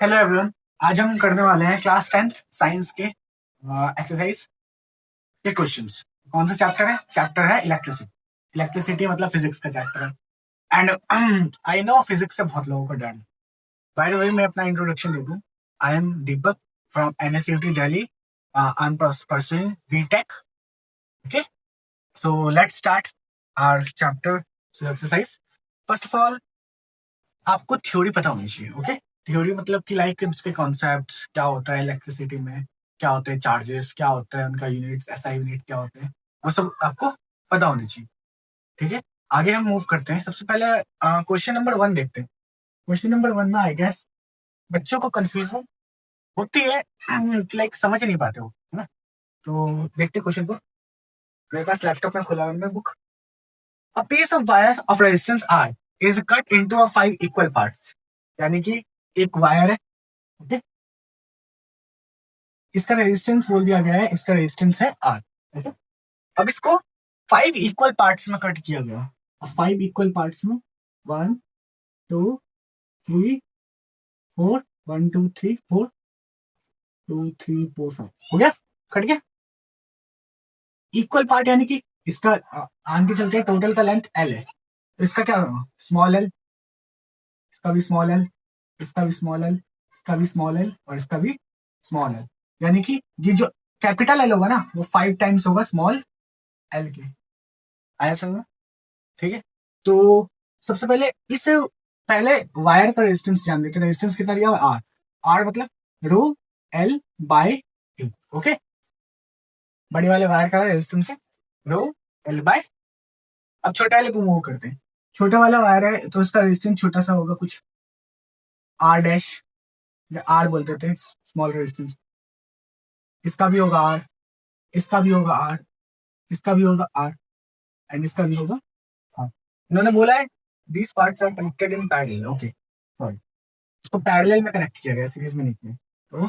Hello everyone. आज हम करने वाले हैं क्लास 10th साइंस के एक्सरसाइज के क्वेश्चंस। कौन सा चैप्टर है? चैप्टर है इलेक्ट्रिसिटी। इलेक्ट्रिसिटी मतलब फिजिक्स का चैप्टर है। एंड आई नो फिजिक्स से बहुत लोगों को डर है। बाय द वे मैं अपना इंट्रोडक्शन दे दूं। I am Deepak from NSUT Delhi. I am pursuing BTech. Okay, so let's start our chapter exercise. First of all, आपको थ्योरी पता होनी चाहिए। ओके, थ्योरी मतलब कि लाइक उसके कॉन्सेप्ट्स क्या होता है इलेक्ट्रिसिटी में, क्या होते हैं चार्जेस, क्या होता है उनका यूनिट, एसआई यूनिट क्या होते हैं, वो सब आपको पता होनी चाहिए। ठीक है, आगे हम मूव करते हैं। सबसे पहले क्वेश्चन नंबर 1 देखते हैं। क्वेश्चन नंबर 1 में आई गेस बच्चों को कंफ्यूजन होती है, लाइक समझ नहीं पाते हो, है ना। तो देखते क्वेश्चन को। मेरे पास लैपटॉप में खुला है book. A piece of wire of resistance R is cut into a 5 equal parts। यानी कि एक वायर है, ओके, इसका रेजिस्टेंस बोल दिया गया है, इसका रेजिस्टेंस है R। ओके, अब इसको 5 इक्वल पार्ट्स में कट किया गया। अब 5 इक्वल पार्ट्स में 1 2 3 4 1 2 3 4 2 3 4 5 हो गया, कट गया। इक्वल पार्ट यानी कि इसका आगे चलते टोटल का लेंथ L है, तो इसका क्या होगा? स्मॉल l, इसका भी स्मॉल l, इसका भी स्मॉल l, इसका भी स्मॉल l और इसका भी स्मॉल l। यानी कि ये जो कैपिटल L होगा ना, वो 5 टाइम्स होगा स्मॉल l के। आया समझ? ठीक है, तो सबसे पहले पहले वायर का रेजिस्टेंस जान लेते हैं। रेजिस्टेंस कितना दिया हुआ? आर। आर मतलब रो एल बाय ए। ओके, बड़ी वाले वायर का रेजिस्टेंस है रो एल बाय। अब छोटे वाले को मूव करते हैं। छोटा वाला वायर है तो उसका रेजिस्टेंस छोटा सा होगा, कुछ आर डैश, आर बोलते थे, स्मॉल रेजिस्टेंस। इसका भी होगा आर, इसका भी होगा आर, इसका भी होगा आर एंड इसका भी होगा आर। इन्होंने बोला है these parts are connected in parallel। Okay, sorry, इसको पैरेलल में कनेक्ट किया गया, सीरीज में नहीं किया। तो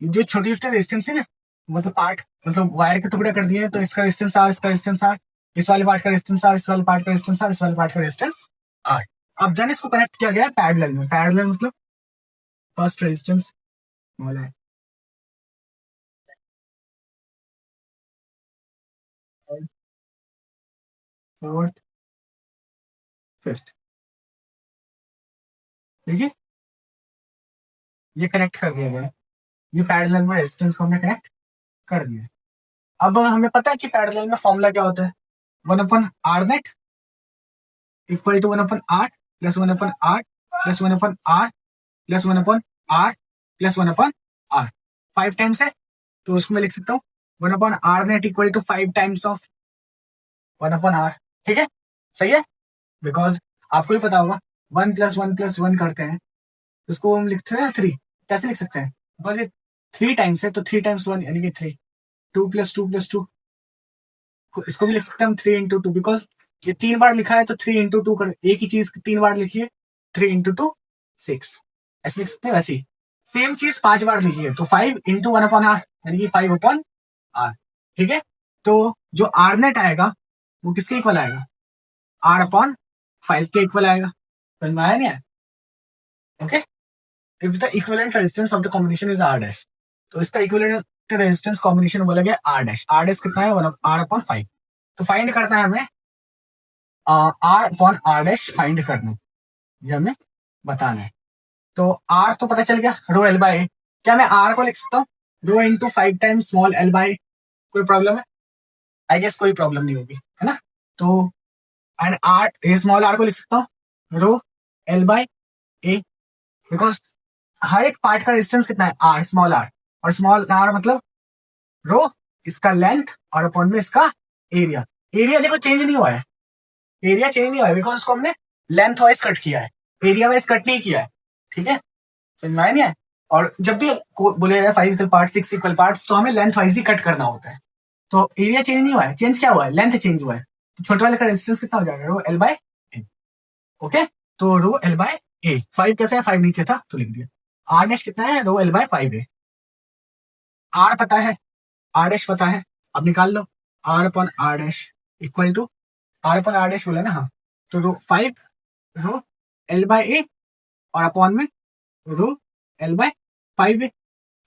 जो छोटे छोटे रेजिस्टेंस है ना, मतलब पार्ट, मतलब वायर के टुकड़े कर दिए, तो इसका रेजिस्टेंस आर, इसका रेजिस्टेंस आर, इस वाले पार्ट का रेजिस्टेंस आर, इस वाले पार्ट का रेजिस्टेंस आर, इस वाले पार्ट का रेजिस्टेंस आर। अब देन इसको कनेक्ट किया गया पैरेलल में। पैरेलल मतलब फर्स्ट रेजिस्टेंस वाला है, फोर्थ, फिफ्थ। ठीक है, ये कनेक्ट कर दिया गया। ये पैरेलल में रेजिस्टेंस को हमने कनेक्ट कर दिया। अब हमें पता है कि पैरेलल में फॉर्मूला क्या होता है, 1/r net equal to 1/r plus 1/r plus 1/r plus 1/r plus 1/r। 5 times है तो उसमें लिख सकता हूँ 1/r net equal to 5 times of 1/r। ठीक है, सही है, बिकॉज आपको भी पता होगा 1 + 1 + 1 करते हैं तो उसको हम लिखते हैं 3। कैसे लिख सकते हैं? बिकॉज ये 3 टाइम्स है तो 3 टाइम्स 1 यानी कि 3। 2 + 2 + 2, इसको भी लिख सकते हैं हम 3 × 2, बिकॉज ये 3 बार लिखा है तो 3 × 2 कर, एक ही चीज 3 बार लिखिए, 3 × 2 6, ऐसे लिख सकते हैं। वैसे सेम चीज 5 बार लिखिए तो 5 × 1/r यानी कि 5/r। ठीक है, तो जो आर नेट आएगा वो किसके इक्वल आएगा? R/5 के इक्वल आएगा। समझ में आया नहीं आया? Okay, if the equivalent resistance of the combination is R dash, तो इसका इक्विवेलेंट रेजिस्टेंस कॉम्बिनेशन बोला गया R डैश। R डैश कितना है? R/5। तो फाइंड करना है हमें R/r डैश फाइंड करना है, ये हमें बताना है। तो R तो पता चल गया, रो L बाय। क्या मैं R को लिख सकता हूँ row into 5 times small L by? कोई प्रॉब्लम है? आई गेस कोई प्रॉब्लम नहीं होगी, है ना। तो एंड R, स्मॉल R को लिख सकता हूँ रो L बाय A, बिकॉज हर एक पार्ट का रेजिस्टेंस कितना है? R, small R। और स्मॉल R मतलब रो, इसका लेंथ और अपॉन में इसका एरिया। एरिया देखो चेंज नहीं हुआ है, एरिया चेंज नहीं हुआ है बिकॉज उसको हमने लेंथ वाइज कट किया है, एरिया वाइज कट नहीं किया है। ठीक है, समझ में आया नहीं है? और जब भी बोले जाए 5 इक्वल पार्ट 6 इक्वल पार्ट्स, तो हमें लेंथ वाइज ही कट करना होता है। तो एरिया चेंज नहीं हुआ है, चेंज क्या हुआ है? लेंथ चेंज हुआ है। तो छोटे वाले का रेजिस्टेंस कितना हो जाएगा? रो L बाय A। ओके, तो रो L बाय A। 5 कैसे है? 5 नीचे था तो लिख दिया। R डैश कितना है? रो L बाय 5 है। R पता है, R डैश पता है, अब निकाल लो। R/r dash equal to R/r dash बोला ना, हाँ, तो rho 5 rho L by A और अपॉन में रो एल बाय 5 है,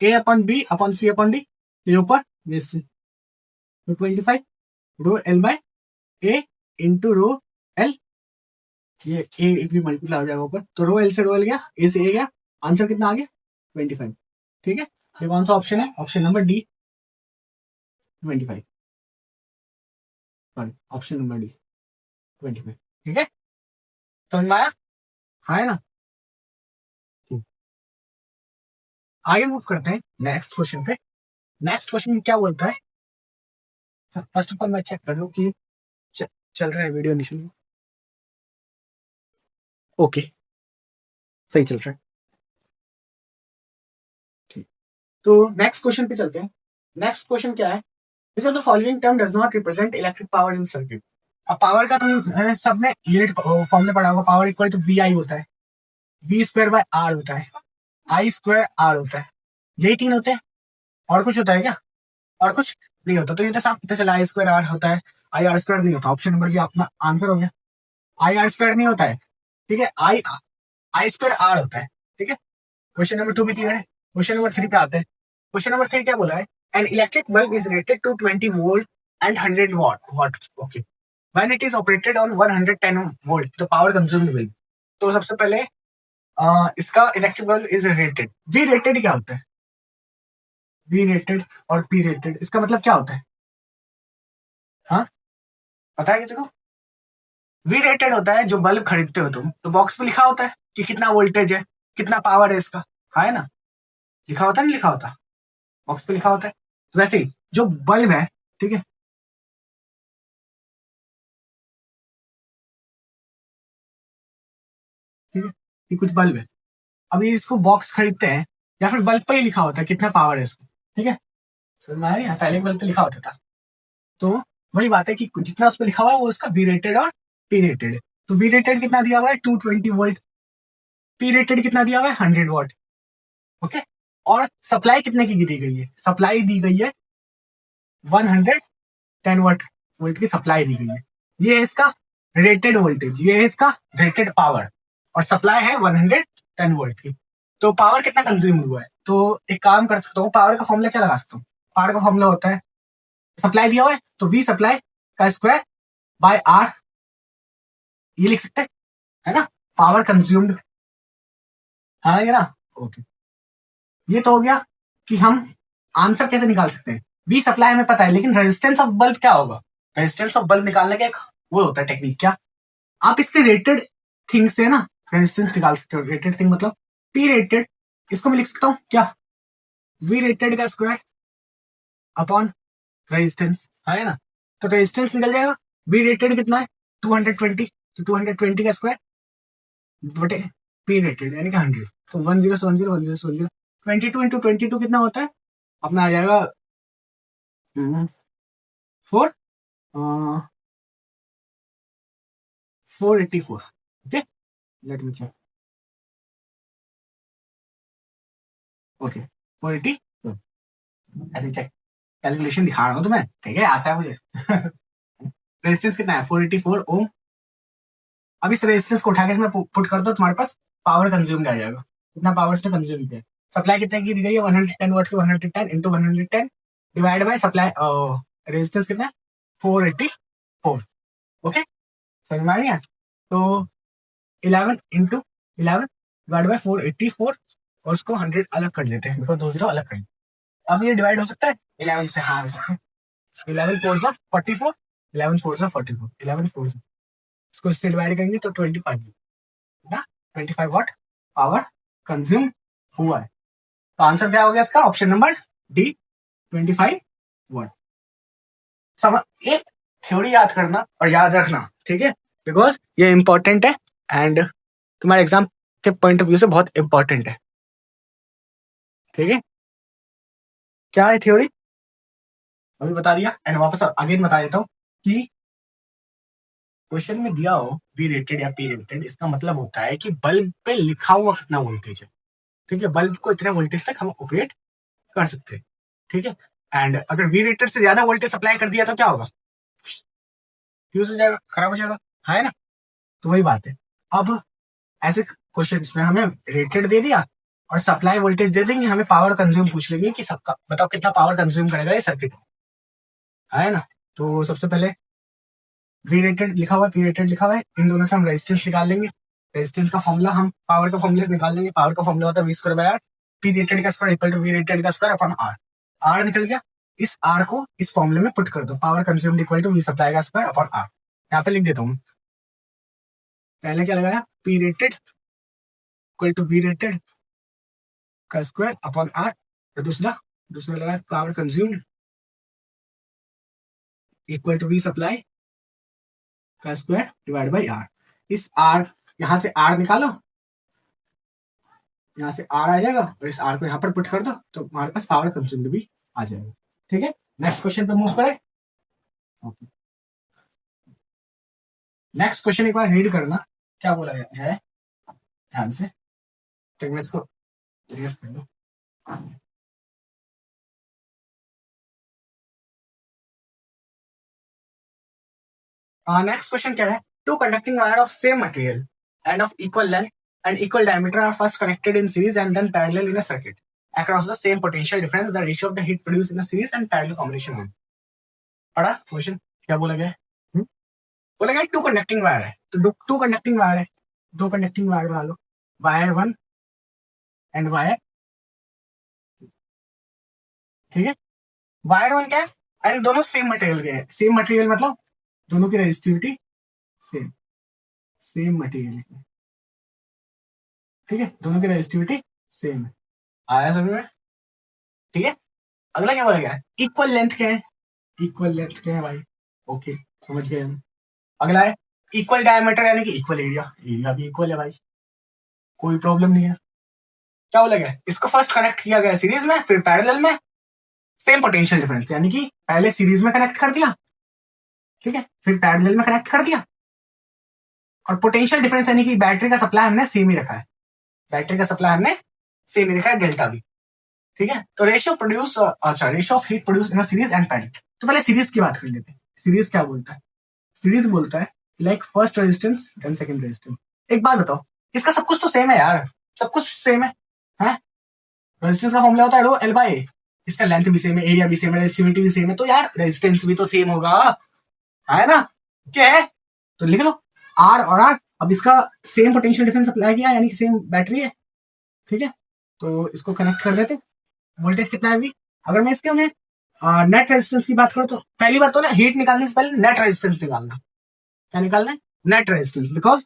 A upon B upon C upon D, ये ऊपर ये सी, तो 25 rho L by A into rho L, ये ए भी मल्टीप्लाई हो जाएगा ऊपर, तो रो एल से रो एल गया, ए से ए गया, आंसर कितना आ गया 25। ठीक है, ये कौन सा ऑप्शन है, option number D 25, sorry option number D 25। ठीक है, समझ में आया, हाँ है ना। आगे मूव करते हैं नेक्स्ट क्वेश्चन पे। नेक्स्ट क्वेश्चन क्या बोलता है, फर्स्ट ऑफ ऑल मैं चेक कर लूं कि चल रहा है वीडियो नहीं चल रहा, ओके सही चल रहा है। ठीक, तो नेक्स्ट क्वेश्चन पे चलते हैं। नेक्स्ट क्वेश्चन क्या है, this of the following term does not represent electric power in circuit. अब पावर का तुम सबने यूनिट फॉर्मूला पढ़ा होगा, पावर इक्वल टू वी आई होता है, वी स्क्वायर बाय आर होता है, आई स्क्वायर आर होता है, यही तीन होते हैं, और कुछ होता है क्या, और कुछ नहीं होता। तो ये तो साफ पता चला आई स्क्वायर आर होता है, आई आर स्क्वायर नहीं होता, ऑप्शन नंबर भी अपना आंसर हो गया, आई आर स्क्वायर नहीं होता है। ठीक है, आई स्क्वायर आर होता है। ठीक है, क्वेश्चन नंबर 2 भी क्लियर है। क्वेश्चन नंबर 3 पे आते हैं। क्वेश्चन नंबर 3 क्या बोला है, an electric bulb is rated to 20 volt and 100 watt okay, when it is operated on 110 volt the power consumed will. तो सबसे पहले इसका electric bulb is rated, V rated क्या होता है, वी रेटेड और पी रेटेड इसका मतलब क्या होता है, हाँ पता है किसी को, वी रेटेड होता है जो बल्ब खरीदते हो तुम, तो बॉक्स पे लिखा होता है कि कितना वोल्टेज है, कितना पावर है इसका, हाँ है ना, लिखा होता है, नहीं लिखा होता, बॉक्स पे लिखा होता है। तो वैसे ही जो बल्ब है, ठीक है, ठीक है, ये कुछ बल्ब है, अब ये इसको बॉक्स खरीदते हैं, या फिर बल्ब पे ही लिखा होता है कितना पावर है इसको। ठीक है, समझ में आ रही है, पहले बल्ब पे लिखा होता था, तो वही बात है कि जितना उस पर लिखा हुआ है वो उसका वी रेटेड और पी रेटेड है। तो वी रेटेड कितना दिया हुआ है 220 वोल्ट, पी रेटेड कितना दिया हुआ है 100 वॉट। ओके, और सप्लाई कितने की दी गई है, सप्लाई दी गई है 110 वोल्ट की सप्लाई दी गई है, ये है इसका रेटेड वोल्टेज, ये है इसका रेटेड पावर, और सप्लाई है 110 वोल्ट की। तो पावर कितना कंज्यूम हुआ है, तो एक काम कर सकता हूँ, पावर का फॉर्मूला क्या लगा सकता हूँ, पावर का फॉर्मूला होता है, सप्लाई दिया हुआ है तो वी सप्लाई का स्क्वायर बाय आर, ये लिख सकते हैं, है ना, पावर कंज्यूम्ड, हाँ ये ना, ओके। ये तो हो गया कि हम आंसर कैसे निकाल सकते हैं, वी सप्लाई हमें पता है, लेकिन रेजिस्टेंस ऑफ बल्ब क्या होगा, रेजिस्टेंस ऑफ बल्ब निकालने का एक वो होता है टेक्निक, क्या आप इसके रेटेड थिंग से ना रेजिस्टेंस निकाल सकते हो, रेटेड थिंग मतलब पी रेटेड, इसको मैं लिख सकता हूँ क्या, वी रेटेड का स्क्वायर अपॉन रेजिस्टेंस, है ना, तो रेजिस्टेंस निकल जाएगा, वी रेटेड कितना है 220, तो 220 का स्क्वायर बटे पी रेटेड यानी कि 100, तो 10 से 10 10 से 10, 22 इंटू 22 कितना होता है अपना आ जाएगा 4 484। Okay, let me check, okay 480, ऐसे चेक कैलकुलेशन दिखा रहा हूँ तुम्हें, ठीक है आता है मुझे। रेजिस्टेंस कितना है 484 ओम, अब इस रेजिस्टेंस को उठा के इसमें पुट कर दो, तुम्हारे पास पावर कंज्यूम आ जाएगा, कितना पावर इसने कंज्यूम किया, सप्लाई कितने की दी गई है 110 वॉट की, 110 into 110 divide by supply, resistance कितना है 484। ओके, समझ में आ गया, तो 11 इंटू 11 डिवाइड बाय 484, और उसको 100 अलग कर लेते हैं, बिकॉज 2 जीरो अलग कर, अब ये डिवाइड हो सकता है 11 से, हाँ 11 फोर सा 44, 11 फोर सा 44, 11 फोर सा, इसको इससे डिवाइड करेंगे तो 25 ना, 25 वॉट पावर कंज्यूम हुआ है। तो आंसर क्या हो गया इसका, ऑप्शन नंबर डी 25 वॉट। समझ, एक थ्योरी याद करना और याद रखना, ठीक है, बिकॉज ये इंपॉर्टेंट है एंड तुम्हारे एग्जाम के पॉइंट ऑफ व्यू से बहुत इंपॉर्टेंट है। ठीक है, क्या है थ्योरी अभी बता दिया, एंड वापस अगेन बता देता हूँ कि क्वेश्चन में दिया हो वी रेटेड या पी रेटेड, इसका मतलब होता है कि बल्ब पे लिखा हुआ कितना वोल्टेज है, ठीक है, बल्ब को इतने वोल्टेज तक हम ऑपरेट कर सकते हैं। ठीक है, एंड अगर वी रेटेड से ज्यादा वोल्टेज सप्लाई कर दिया तो क्या होगा, फ्यूज हो जाएगा, खराब हो जाएगा, है ना। तो वही बात है, अब ऐसे क्वेश्चन में हमें रेटेड दे दिया और सप्लाई वोल्टेज दे देंगे, हमें पावर कंज्यूम पूछ लेंगे कि सबका बताओ कितना पावर कंज्यूम करेगा ये सर्किट, है ना। तो सबसे पहले वी रेटेड लिखा हुआ है, पी रेटेड लिखा हुआ है, इन दोनों से हम रेजिस्टेंस निकाल लेंगे। रेजिस्टेंस का फॉर्मूला हम पावर का फॉर्मूला निकाल लेंगे। पावर का फॉर्मूला होता है V square by R, P rated का square equal to V rated का स्क्वायर अपॉन आर। आर निकल गया, इस आर को इस फॉर्मूले में पुट कर दो, power consumed equal to V supply का स्क्वायर अपॉन आर। यहाँ पे लिख देता हूँ, पहले क्या लगाया, P rated equal to V rated का स्क्वायर अपॉन आर, तो दूसरा लगाया power consumed equal to V supply का स्क्वायर डिवाइड बाई आर। इस आर, यहां से आर निकालो, यहां से आर आ जाएगा और इस आर को यहां पर पुट कर दो तो हमारे पास पावर कंज्यूम्ड भी आ जाएगा। ठीक है, नेक्स्ट क्वेश्चन पे मूव करें। नेक्स्ट क्वेश्चन एक बार रीड करना, क्या बोला गया है ध्यान से, तो मैं इसको रेस कर लूं। नेक्स्ट क्वेश्चन क्या है, two conducting wire of same material and of equal length and equal diameter are first connected in series and then parallel in a circuit across the same potential difference. The ratio of the heat produced in a series and parallel combination है। पढ़ा question, क्या बोला गया है? बोला गया to conducting wire है, तो टू कंडक्टिंग वायर है, दो कंडक्टिंग वायर बना लो, वायर 1 एंड वायर, ठीक है। वायर 1 क्या है, अरे दोनों सेम मटेरियल के हैं। सेम मटेरियल मतलब दोनों की रेजिस्टिविटी सेम, सेम मटेरियल की, ठीक है, दोनों की रेजिस्टिविटी सेम है। आया समझ में? ठीक है। अगला क्या बोला गया है, इक्वल लेंथ के हैं, इक्वल लेंथ के हैं भाई, ओके समझ गए हम। अगला है इक्वल डायमीटर यानी कि इक्वल एरिया, एरिया भी इक्वल है भाई, कोई प्रॉब्लम नहीं है। क्या बोला गया, इसको फर्स्ट कनेक्ट किया गया सीरीज में, फिर पैरेलल में, सेम पोटेंशियल डिफरेंस, यानी कि पहले सीरीज में कनेक्ट कर दिया, ठीक है, फिर पैरेलल में कनेक्ट कर दिया, और पोटेंशियल डिफरेंस यानी कि बैटरी का सप्लाई हमने सेम ही रखा है, बैटरी का सप्लाई हमने सेम ही रखा है, डेल्टा भी, ठीक है। तो रेशियो प्रोड्यूस, अच्छा ratio of heat produce in a series and parallel. तो पहले सीरीज की बात कर लेते हैं। सीरीज क्या बोलता है, सीरीज बोलता है like first resistance then second resistance. एक बात बताओ, इसका सब कुछ तो सेम है यार, सब कुछ सेम है, हैं? रेजिस्टेंस का फॉर्मूला होता है रो एल बाई, इसका लेंथ भी सेम है, एरिया भी सेम है, रेजिस्टिविटी भी सेम है, तो यार रेजिस्टेंस भी तो सेम होगा, है ना? क्या है, तो लिख लो आर और आर। अब इसका सेम पोटेंशियल डिफरेंस अप्लाई किया यानी कि सेम बैटरी है, ठीक है, तो इसको कनेक्ट कर देते। वोल्टेज कितना है अभी, अगर मैं इसके में नेट रेजिस्टेंस की बात करूं तो पहली बात तो ना, हीट निकालने से पहले नेट रेजिस्टेंस निकालना। क्या निकालना है, नेट रेजिस्टेंस, बिकॉज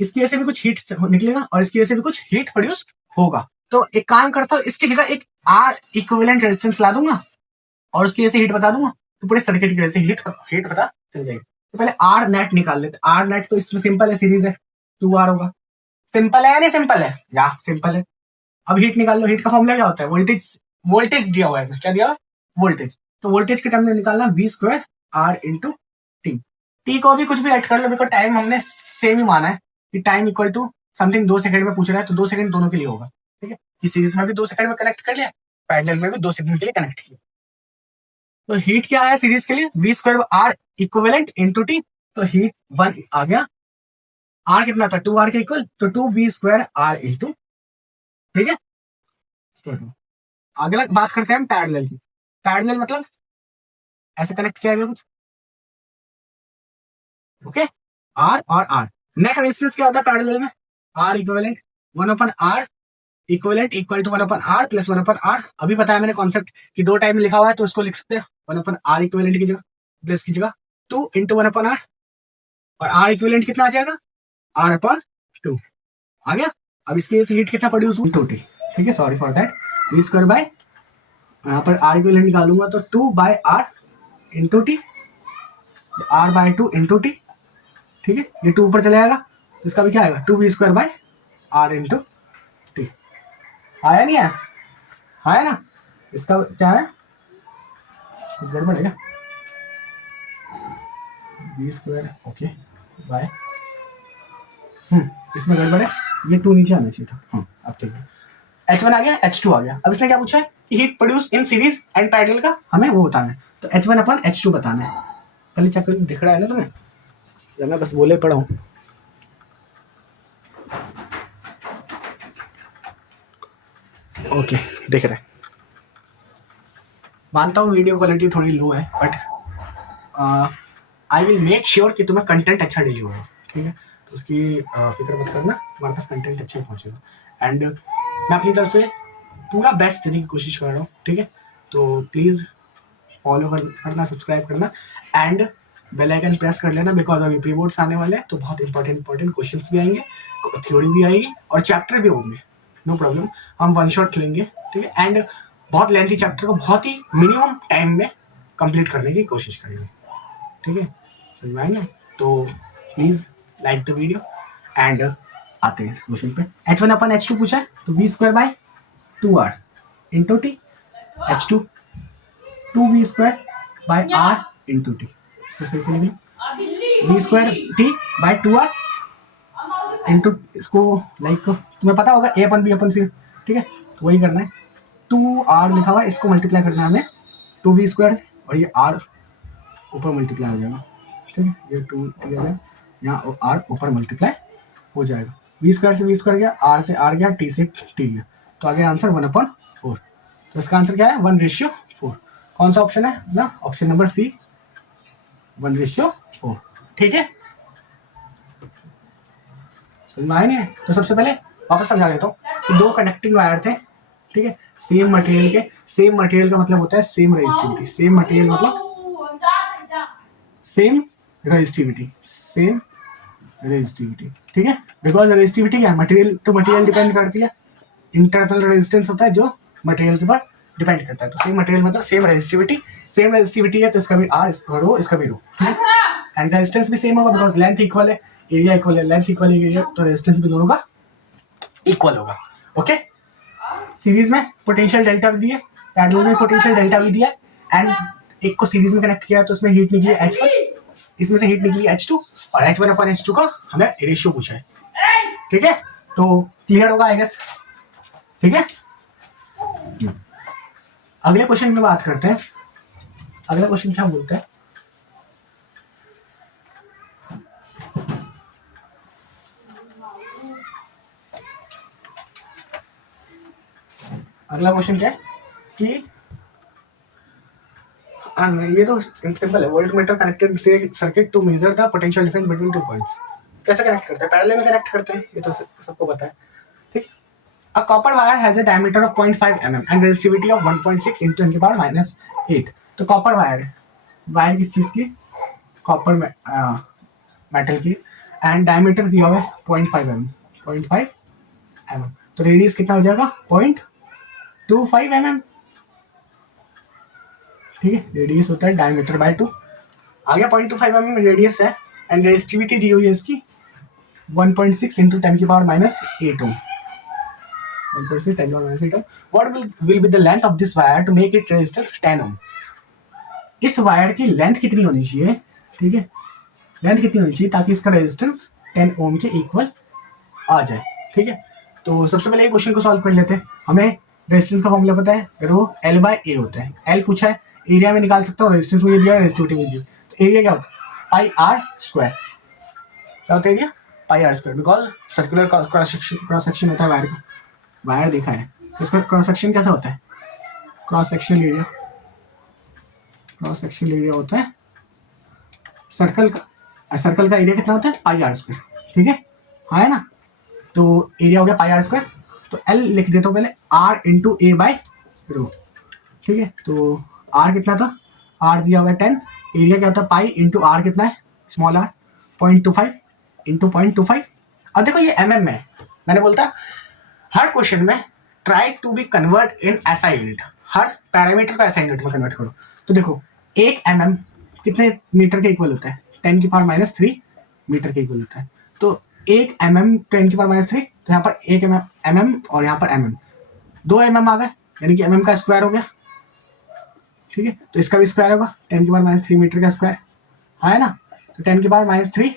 इसकी वजह से भी कुछ हीट निकलेगा और इसकी वजह से भी कुछ हीट प्रोड्यूस होगा। तो एक काम करता हूँ, इसकी जगह एक आर इक्विवेलेंट रेजिस्टेंस ला दूंगा और उसकी वजह से हीट बता दूंगा, तो पूरे सर्किट की वजह से हीट पता चल जाएगी। तो पहले आर नेट निकाल लेते। आर नेट तो इसमें सिंपल है, सीरीज है, 2R होगा। सिंपल है या नहीं सिंपल है, या सिंपल है। अब हीट निकाल लो, हीट का फॉर्मूला क्या होता है, वोल्टेज, वोल्टेज दिया हुआ है, क्या दिया हुआ है, वोल्टेज। तो वोल्टेज के टर्म में निकालना V square R into T. T को भी कुछ भी ऐड कर लो, बिकॉज टाइम हमने सेम ही माना है कि time equal to something 2 second में पूछ रहा है, तो 2 सेकंड दोनों के लिए होगा, ठीक है। इस सीरीज में भी 2 सेकंड में कनेक्ट कर लिया, पैरेलल में भी 2 सेकंड के लिए कनेक्ट किया। तो हीट क्या आया सीरीज के लिए, V square R equivalent into T, तो हीट 1 आ गया। आर कितना था, 2R के इक्वल, तो 2V स्क्वायर आर इंटू, ठीक है। अगला बात करते हैं हम पैरेलल की। पैरेलल मतलब ऐसे कनेक्ट किया गया कुछ, ओके, आर और आर। नेट रेजिस्टेंस क्या होता है पैरेलल में, R equivalent 1/r equivalent equal to 1/r plus 1/r। अभी बताया मैंने कॉन्सेप्ट कि दो टाइम लिखा हुआ है तो उसको लिख सकते हैं 1/r इक्विवेलेंट की जगह, प्लस की जगह 2 इंटू 1/r, और आर इक्विवेलेंट कितना आ जाएगा, r/2 आ गया। अब इसके हीट कितना प्रोड्यूस हुआ, 2T, ठीक है, sorry for that, V square by, यहाँ पर आर इक्विवेलेंट निकालूंगा तो 2/r into T, r/2 into T, ठीक है, ये 2 ऊपर चले जाएगा तो इसका भी क्या आएगा, 2V square by R into T. आया नहीं आया, आया ना, इसका क्या है, गड़बड़ है क्या, V स्क्वायर ओके बाय, इसमें गड़बड़ है, ये 2 नीचे आना चाहिए था, अब ठीक है। H1 आ गया, H2 आ गया। अब इसने क्या पूछा है कि heat produce in series and parallel का हमें वो बताना है, तो H1/H2 बताना है। पहले चेक करके दिख रहा है ना तुम्हें, या मैं बस बोले पड़ा हूँ। ओके, देख रहे हैं। मानता हूँ वीडियो क्वालिटी थोड़ी लो है, but I will make sure कि तुम्हें कंटेंट अच्छा डिलीवर हो, ठीक है। तो उसकी फिक्र मत करना, तुम्हारे पास कंटेंट अच्छा पहुँचेगा। एंड मैं अपनी तरफ से पूरा बेस्ट देने की कोशिश कर रहा हूँ, ठीक है। तो प्लीज़ फॉलो करना, सब्सक्राइब करना एंड बेल आइकन प्रेस कर लेना, बिकॉज अभी प्री बोर्ड्स आने वाले हैं, तो बहुत इंपॉर्टेंट क्वेश्चंस भी आएंगे, थ्योरी भी आएगी और चैप्टर भी होंगे। नो प्रॉब्लम, हम वन शॉट लेंगे, ठीक है। एंड बहुत लेंथी चैप्टर को बहुत ही मिनिमम टाइम में कंप्लीट करने की कोशिश करेंगे, ठीक है। समझ में आएंगे? तो please like the video and आते हैं क्वेश्चन पे। H1 अपन H2 पूछा है, तो v square by 2r into T, H2 2v² by r into T, इसको सही से लिखें v square T by 2r into, इसको लाइक तुम्हें पता होगा a upon b upon c, ठीक है। तो वही करना है, 2r लिखा हुआ है, इसको मल्टीप्लाई करना है हमें 2v² से, और ये r ऊपर मल्टीप्लाई हो जाएगा, ठीक है। ये 2 यहाँ r ऊपर मल्टीप्लाई हो जाएगा, v² से v² गया, r से r गया, t से t गया, तो आगे आंसर 1/4। तो इसका आंसर क्या है 1:4। कौन सा ऑप्शन है ना, ऑप्शन नंबर सी 1:4, ठीक है। समझ में आए नहीं? तो सबसे पहले वापस समझा देता हूँ कि दो कनेक्टिंग वायर थे, ठीक है, सेम मटेरियल के। सेम मटेरियल का मतलब होता है सेम रेजिस्टिविटी। सेम मटेरियल मतलब सेम रेजिस्टिविटी, सेम रेजिस्टिविटी, ठीक है। बिकॉज रेजिस्टिविटी क्या है, मटेरियल टू मटेरियल डिपेंड करती है। इंटरनल रेजिस्टेंस होता है जो मटेरियल के ऊपर डिपेंड करता है। तो सेम मटेरियल मतलब सेम रेजिस्टिविटी। सेम रेजिस्टिविटी है तो इसका भी आर, इसका रो, इसका भी रो, एंड रेजिस्टेंस भी सेम होगा बिकॉज लेंथ इक्वल है, एरिया इक्वल है, लेंथ इक्वल है, तो रेजिस्टेंस भी दोनों का इक्वल होगा, ओके। सीरीज में पोटेंशियल डेल्टा भी दिया, पैरेलल में पोटेंशियल डेल्टा भी दिया, एंड एक को सीरीज में कनेक्ट किया तो उसमें हीट निकली H1, इसमें से हीट निकली H2, और H1/H2 का हमें रेशियो पूछा है, ठीक है। तो क्लियर होगा आई गेस, ठीक है। अगले क्वेश्चन में बात करते हैं। अगला क्वेश्चन क्या बोलते हैं, अगला क्वेश्चन क्या है कि ये तो सिंपल है, voltmeter connected circuit to measure the potential difference between two points. कैसे कनेक्ट करते हैं, पैरेलल में कनेक्ट करते हैं, ये तो सबको पता है, ठीक। A copper wire has a diameter of 0.5 mm and resistivity of 1.6 × 10⁻⁸ तो कॉपर वायर, वायर किस चीज की, कॉपर मेटल की, एंड डायमीटर दिया हुआ है 0.5 mm, 0.5 mm, तो रेडियस कितना हो जाएगा 0.25 mm, ठीक है। रेडियस होता है डायमीटर बाय 2, आ गया 0.25 mm रेडियस है, एंड रेजिस्टिविटी दी हुई है इसकी 1.6 × 10⁻⁸ ohm, 1.6 10⁻⁸ ohm। What will be the length of this wire to make it resistance 10 ohm? इस वायर की लेंथ कितनी होनी चाहिए, ठीक है, लेंथ कितनी होनी चाहिए ताकि इसका रेजिस्टेंस 10 ओम के इक्वल आ जाए, ठीक है। तो सबसे पहले ये क्वेश्चन को सॉल्व कर लेते हैं। हमें रेजिस्टेंस का फॉर्मूला पता है, रो L/A होता है। L पूछा है, एरिया में निकाल सकता हूँ, रेजिस्टेंस मुझे दिया है, रेजिस्टिविटी मुझे दी, तो एरिया क्या होता है πr², क्या होता है area πr², because circular cross section होता है वायर का, वायर देखा है, इसका क्रॉस सेक्शन कैसा होता है, cross sectional area, cross sectional area होता है सर्कल का एरिया कितना होता है πr², ठीक है, हाँ है ना। तो एरिया हो गया πr², तो L लिख देता हूँ पहले R इंटू A/ρ, ठीक है। तो R कितना था, R दिया हुआ है 10, एरिया क्या होता है पाई इंटू R कितना है स्मॉल r 0.25 इंटू 0.25। अब देखो ये mm में, मैंने बोलता हर क्वेश्चन में try to be convert in SI unit, हर पैरामीटर को SI यूनिट में कन्वर्ट करो। तो देखो 1 mm कितने मीटर के इक्वल होता है, 10⁻³ मीटर के इक्वल होता है। तो 1 mm 10⁻³, तो यहाँ पर 1 mm और यहाँ पर mm, 2 mm आ गए, यानी कि mm का स्क्वायर हो गया, ठीक है। तो इसका भी स्क्वायर होगा 10⁻³ मीटर का स्क्वायर, है ना। तो 10⁻³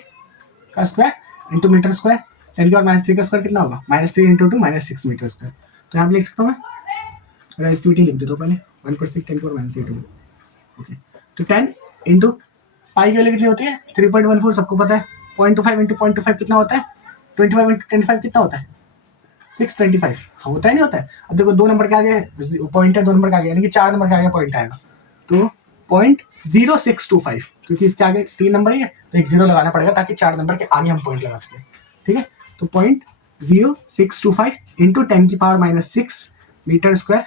का स्क्वायर इंटू मीटर स्क्वायर, 10⁻³ का स्क्वायर कितना होगा -3 इंटू 2 -6 मीटर स्क्वायर। तो यहाँ पे लिख सकता हूँ मैं, रेजिस्टिविटी लिख देता हूँ पहले 1/6 10⁻⁸ ओके। तो 10 इंटू पाई की वैल्यू कितनी होती है 3.14, सबको पता है। 0.25 इंटू 0.25 कितना होता है 25 इंटू 25 कितना होता है 625 होता ही नहीं होता है। अब देखो 2 नंबर के आगे पॉइंट है, 2 नंबर के आगे, यानी कि 4 नंबर के आगे पॉइंट आएगा, तो 0.0625, क्योंकि इसके आगे 3 नंबर ही है तो एक 0 लगाना पड़ेगा ताकि 4 नंबर के आगे हम पॉइंट लगा सकें। ठीक है, तो 0.0625 इंटू 10⁻⁻6 मीटर स्क्वायर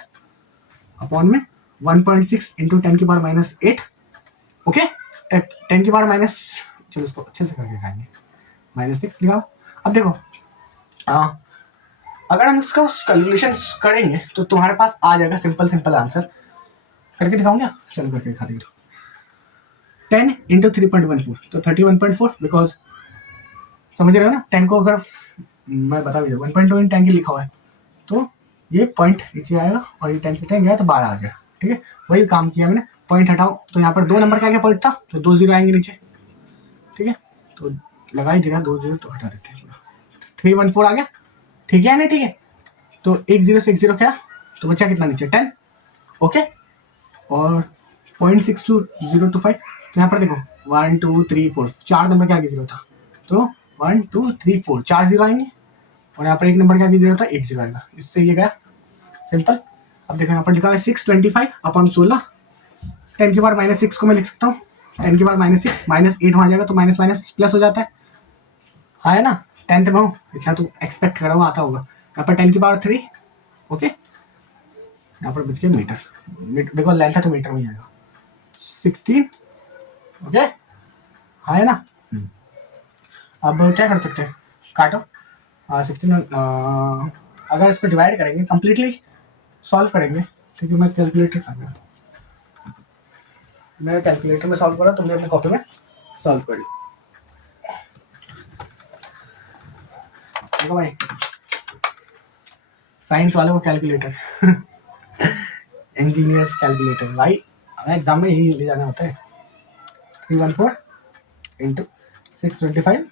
अपॉन में 1.6 इंटू 10⁻⁻8। ओके, 10⁻, चलो इसको अच्छे से करके खाएंगे, -6 लिखा। अब देखो अगर हम इसका कैलकुलेशन करेंगे तो तुम्हारे पास आ जाएगा सिंपल आंसर। करके दिखाऊं क्या? चलो करके दिखा देंगे। 10 इंटू 3.14 तो 31.4, बिकॉज समझ रहे हो ना, 10 को अगर मैं बता भी दूँ 1.2 इन 10 की लिखा हुआ है तो ये पॉइंट नीचे आएगा और ये 10 से 10 गया तो 12 आ जाएगा। ठीक है, वही काम किया मैंने। पॉइंट हटाओ तो यहाँ पर 2 नंबर के आगे पॉइंट था तो 2 0 आएंगे नीचे। ठीक है, तो लगा ही देगा 2 0 तो हटा देते हैं, 314 आ गया। ठीक है ना? ठीक है, तो 1 0 से 1 0 क्या तो बचा कितना नीचे 10। ओके, और 0.62025 तो यहाँ पर देखो 1 2 3 4 4 नंबर के आगे 0 था तो 1 2 3 4 4 0 आएंगे और यहाँ पर 1 नंबर के आगे 0 था 1 0 आएगा। इससे ये गया सिंपल। अब देखो यहाँ पर लिखा है 625 अपॉन 16, 10⁻⁻6 को मैं लिख सकता हूँ 10⁻⁻6 -8 वहाँ जाएगा तो माइनस माइनस प्लस हो जाता है। हाँ है ना, 10th में हूँ इतना तो एक्सपेक्ट कर रहा हूँ आता होगा। यहाँ पर 10⁻3। ओके, यहाँ पर बच गया मीटर, देखो लेंथ है तो मीटर में आएगा 16। ओके, हाँ है ना। अब क्या कर सकते हैं, काटो 16। अगर इसको डिवाइड करेंगे कंप्लीटली सॉल्व करेंगे, क्योंकि मैं कैलकुलेटर खाऊंगा, मैं कैलकुलेटर में सॉल्व करा, तुमने अपने कॉपी में सॉल्व कर लो। देखो भाई साइंस वालों को कैलकुलेटर इंजीनियर्स कैलकुलेटर भाई, हमें एग्जाम में यही ले जाना होता है। 314 इंटू 625।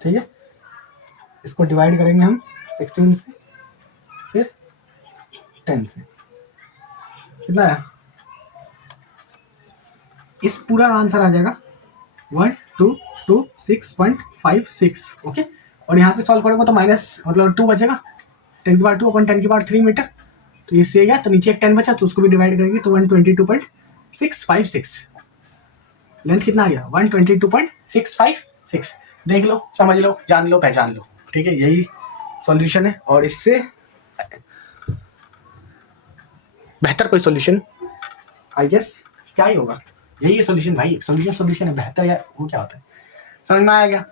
ठीक है, इसको डिवाइड करेंगे हम 16 से, फिर 10 से, कितना है? इस पूरा आंसर आ जाएगा 1226.56। ओके, और यहाँ से सॉल्व करोगे तो माइनस मतलब 2 बचेगा, 10⁻2 अपन 10⁻3 मीटर, तो इससे गया तो नीचे एक 10 बचा तो उसको भी डिवाइड करेंगे तो 122.656। लेंथ कितना आ गया 122.656। देख लो, समझ लो, जान लो, पहचान लो। ठीक है, यही सॉल्यूशन है और इससे बेहतर कोई सॉल्यूशन आई गेस क्या ही होगा। यही सॉल्यूशन भाई, सॉल्यूशन है, बेहतर या वो क्या होता है। समझ में आया क्या?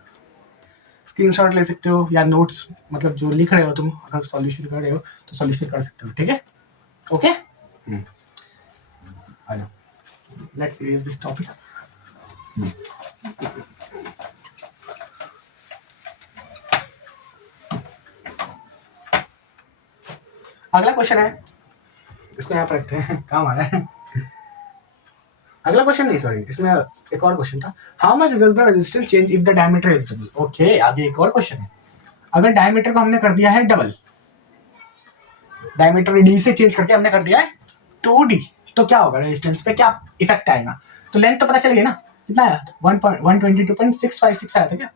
स्क्रीनशॉट ले सकते हो या नोट्स, मतलब जो लिख रहे हो तुम अगर सॉल्यूशन कर रहे हो तो सॉल्यूशन कर सकते हो। ठीक है, ओके, आ जाओ, लेट्स इरेज दिस टॉपिक। अगला क्वेश्चन है, इसको यहाँ पर रखते हैं, काम आ रहा है। अगला क्वेश्चन नहीं, सॉरी, इसमें एक और क्वेश्चन था। How much does the resistance change if the diameter is double. Okay, आगे एक और क्वेश्चन है। अगर डायमीटर को हमने कर दिया है डबल, डायमीटर डी से चेंज करके हमने कर दिया है 2d, तो क्या होगा, रेजिस्टेंस पे क्या इफेक्ट आएगा? तो लेंथ तो पता चल गई ना, कितना आया 122.656 आया था क्या?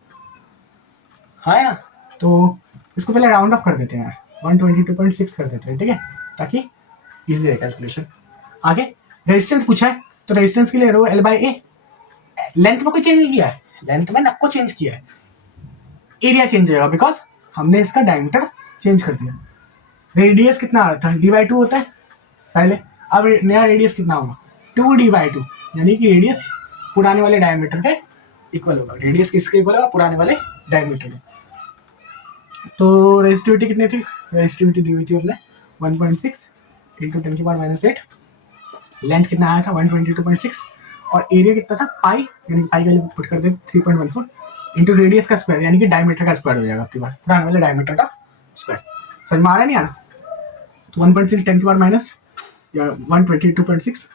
हाँ है ना, तो इसको पहले राउंड ऑफ कर देते हैं यार, 122.6 कर देते हैं। ठीक है, ताकि इजी है कैलकुलेशन। आगे रेजिस्टेंस पूछा है तो रेजिस्टेंस के लिए रो L/A। लेंथ में कोई चेंज नहीं किया है, लेंथ में नक्को चेंज किया है, एरिया चेंज होगा बिकॉज हमने इसका डायमीटर चेंज कर दिया। रेडियस कितना आ रहा था, d/2 होता है पहले, अब नया रेडियस कितना होगा 2d/2, यानी कि रेडियस पुराने वाले डायमीटर के इक्वल होगा। रेडियस किसके इक्वल होगा, पुराने वाले डायमीटर के। तो रेजिस्टिविटी कितनी थी, रेजिस्टिविटी दी हुई थी अपने 1.6 इंटू 10⁻⁻8। लेंथ कितना आया था 122.6 और एरिया कितना था पाई, यानी पाई का पुट कर दे 3.14 इंटू रेडियस का स्क्वायर, यानी कि डायमीटर का स्क्वायर हो जाएगा आपकी बार, पुराने वाले डायमीटर का स्क्वायर। समझ में आ रहा नहीं आना? तो 1.6 10⁻- या 122.6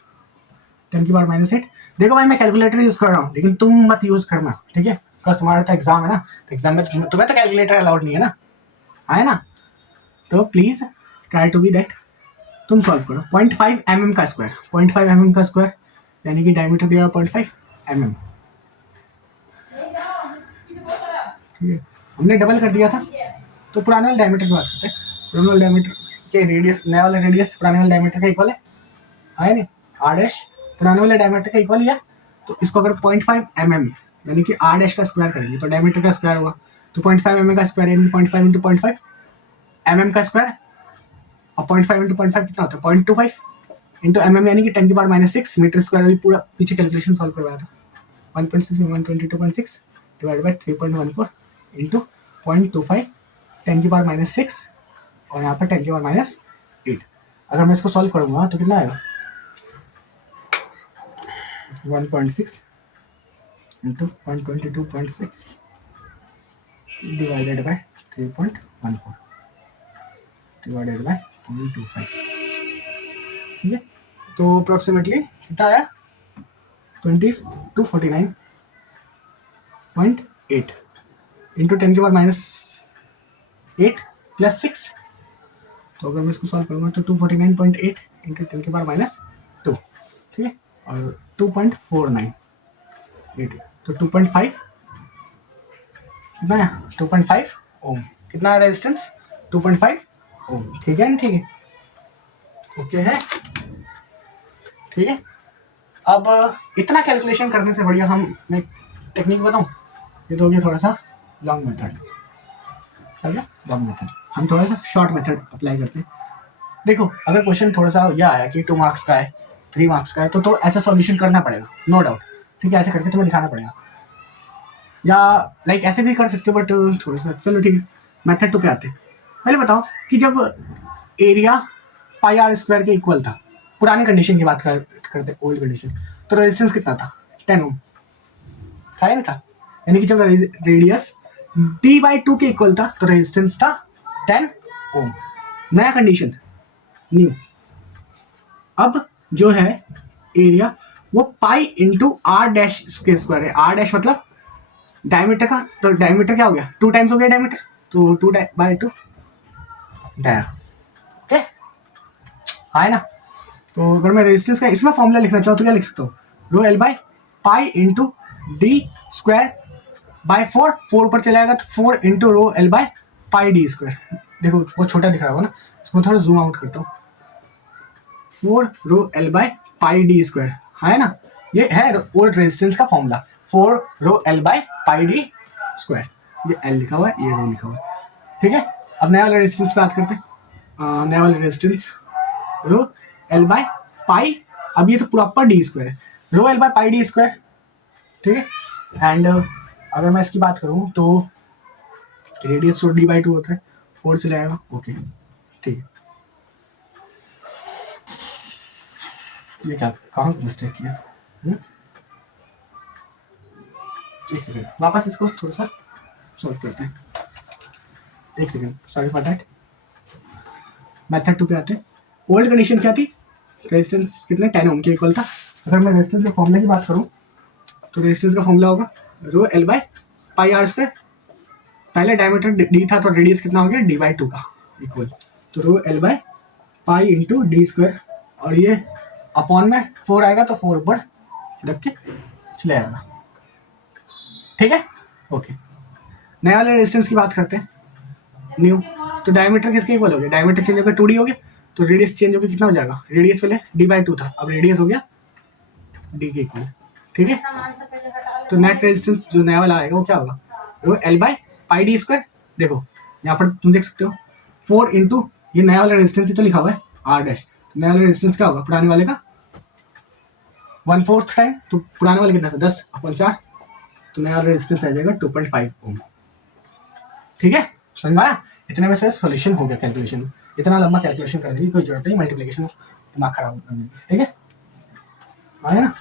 10⁻⁸। देखो भाई मैं कैलकुलेटर यूज कर रहा हूँ लेकिन तुम मत यूज करना, ठीक है, बिकॉज तुम्हारा तो एग्जाम है ना, तो एग्जाम में तुम्हें तो कैलकुलेटर अलाउड नहीं है ना, है ना, तो please try to be that. तुम सॉल्व करो 0.5 mm का स्क्वायर, 0.5 mm का स्क्वायर यानी कि डायमीटर दिया 0.5 mm। ठीक है, हमने डबल कर दिया था तो पुराने वाले डायमीटर की बात करते हैं। पुराने वाले डायमीटर के रेडियस, नया वाला रेडियस पुराने वाले डायमीटर का इक्वल है नहीं, आर डैश पुराने वाले डायमीटर का इक्वल है। तो इसको अगर 0.5 mm यानी कि आर डैश का स्क्वायर करेंगे तो डायमीटर का स्क्वायर होगा, तो 0.5 mm का स्क्वायर यानी 0.5 इंटू 0.5 mm का स्क्वायर, और 0.5 इंटू 0.5 कितना होता है 0.25 इंटू mm यानी कि 10⁻⁶ मीटर स्क्वायर। अभी पूरा पीछे कैलकुलेशन सॉल्व करवाया था। 1.6 122.6 डिवाइड बाय 3.14 इंटू 0.25 10⁻⁶ और यहाँ पर 10⁻⁸। अगर मैं इसको सॉल्व करूँगा तो कितना आएगा 1.6 into 122.6 divided by 3.14 divided by 0.25। ठीक है, तो अप्रोक्सीमेटली कितना आया 2249.8 इंटू 10⁻⁸ प्लस 6। तो अगर मैं इसको सॉल्व करूँगा तो 249.8 इंटू 10⁻², ठीक है, और 2.49 तो 2.5 कितना है 2.5 ओम। कितना है रेजिस्टेंस 2.5 ओम। ठीक है ना, ठीक है, ओके है, ठीक है। अब इतना कैलकुलेशन करने से बढ़िया मैं टेक्निक बताऊं, ये तो हो गया थोड़ा सा लॉन्ग मेथड, लॉन्ग मेथड। हम थोड़ा सा शॉर्ट मेथड अप्लाई करते हैं। देखो अगर क्वेश्चन थोड़ा सा यह आया कि 2 मार्क्स का है 3 मार्क्स का है तो ऐसा सॉल्यूशन करना पड़ेगा, नो डाउट, ठीक है, ऐसे करके तुम्हें दिखाना पड़ेगा, या लाइक ऐसे भी कर सकते हो, बट थोड़ा सा चलो ठीक है। मेथड टू पे आते हैं। पहले बताओ कि जब एरिया पाई आर स्क्वायर के इक्वल था, पुरानी कंडीशन की बात करते ओल्ड कंडीशन, तो रेजिस्टेंस कितना था 10 ओम था या नहीं था, यानी कि जब रेडियस d/2 के इक्वल था तो रेजिस्टेंस था 10 ओम। नया कंडीशन न्यू। अब जो है एरिया वो पाई इंटू आर डैश के स्क्वायर है। आर डैश मतलब डायमीटर का, तो डायमीटर क्या हो गया 2 टाइम्स हो गया डायमीटर, तो 2/2 डाया, ओके है ना। तो अगर मैं रेजिस्टेंस का इसमें फॉर्मूला लिखना चाहूँ तो क्या लिख सकता हूँ rho L by pi into D square by 4 ऊपर चला जाएगा तो 4 into rho L by pi D square. देखो बहुत छोटा दिख रहा होगा ना, इसको थोड़ा जूम आउट करता हूँ। 4 रो L by pi D square है ना, ये है ओल्ड रेजिस्टेंस का formula 4 row L by pi D square. ये एल लिखा हुआ है, ये रो लिखा हुआ है, ठीक है। अब नया वाला रेजिस्टेंस बात करते हैं। नया वाला रेजिस्टेंस रो एल बाय पाई, अब ये तो प्रॉपर डी स्क्वायर है, रो L by pi D square, ठीक है। एंड अगर मैं इसकी बात करूँ तो रेडियस तो d/2 होता है, 4 से जाएगा, ओके ठीक है। ये क्या कहाँ मिस्टेक किया, एक सेकंड वापस इसको थोड़ा सा सॉल्व करते हैं, एक second, sorry for that. Method 2 पे आते हैं। ओल्ड कंडीशन क्या थी, रेजिस्टेंस कितने 10 ओम के इक्वल था। अगर मैं रेजिस्टेंस के फॉर्मूला की बात करूं तो रेजिस्टेंस का फॉर्मूला होगा rho L by pi R square. पहले डायमीटर डी था तो रेडियस कितना हो गया d/2 का इक्वल, तो रो L by pi into D square, और ये अपॉन में 4 आएगा तो 4 ऊपर रख के चले आएगा, ठीक है, ओके। नया वाले रेजिस्टेंस की बात करते हैं न्यू। तो डायमीटर किसके इक्वल हो गया, डायमीटर चेंज होकर 2d हो गया, तो रेडियस चेंज होकर कितना हो जाएगा, रेडियस पहले d/2 था, अब रेडियस हो गया d के इक्वल, ठीक है। तो नेट रेजिस्टेंस जो नया वाला आएगा वो क्या होगा वो L by pi D square. देखो यहाँ पर तुम देख सकते हो 4 इंटू ये नया वाला रेजिस्टेंस ही तो लिखा हुआ है आर डैश, तो नया वाला रेजिस्टेंस क्या होगा पुराने वाले का 1/4 टाइम, तो पुराने वाले कितना था 10/4, तो नया वाला रेजिस्टेंस आ जाएगा 2.5 ओम, ठीक है, समझ में आया। इतने में से सॉल्यूशन हो गया कैलकुलेशन, इतना लंबा कैलकुलेशन करने की कोई जरूरत नहीं, मल्टीप्लिकेशन दिमाग खराब करने की, ठीक है, आया ना।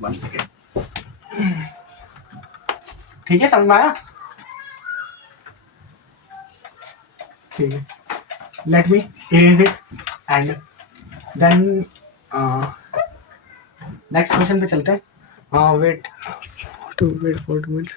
1 सेकेंड, ठीक है, समझ में आया, ठीक है। Let me erase it and then next question पे चलते हैं। Wait for 2 minutes.